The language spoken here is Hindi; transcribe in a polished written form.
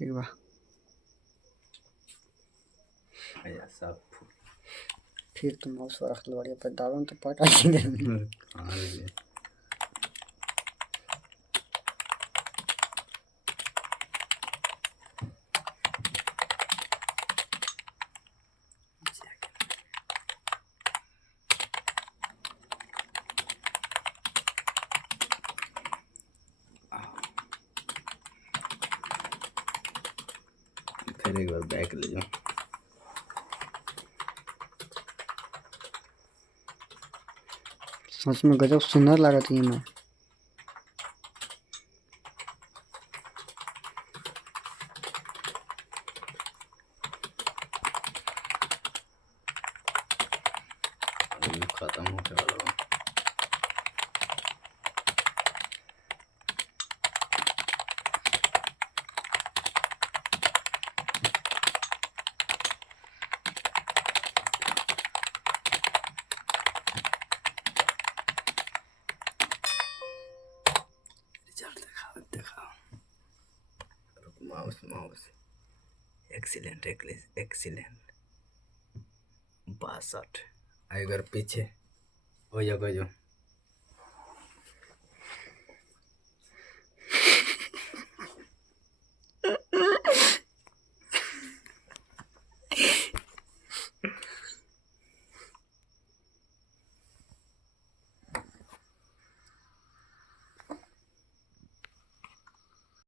ठीक बा। आया सब फिर तो माउस रख लो बढ़िया पे दाबन तो पटा ही दे। हाँ रे फिर एक बार बैक ले जाओ। सच में गजब सुंदर लागत है मैं। खत्म होने वाला है। रिजल्ट दिखाओ। Mouse excellent 62। अगर पीछे हो जाओ